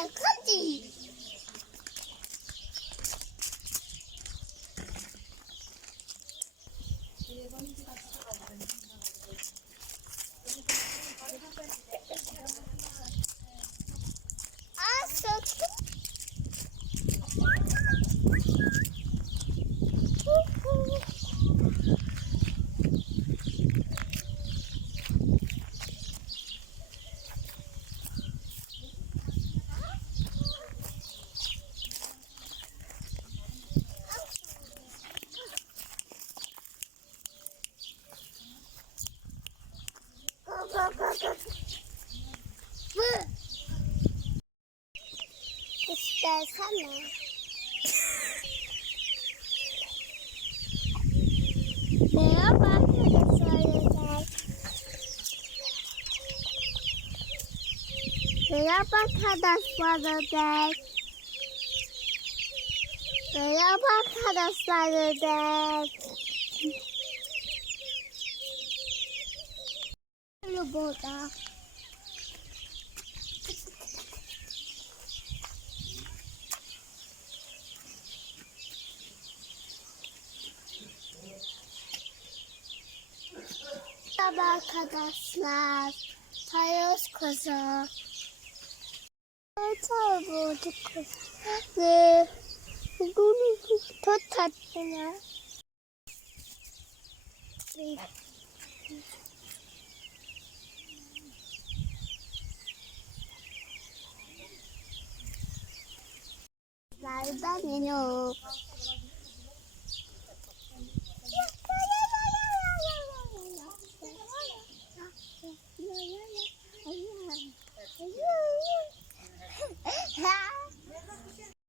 দেখাচ্ছি Vı. İstersen mi? Merhaba. Merhaba arkadaşlar ödek. Merhaba arkadaşlar ödek. Arkadaşlar. burada. Merhaba arkadaşlar. Tayoz ya. Nereden свидания.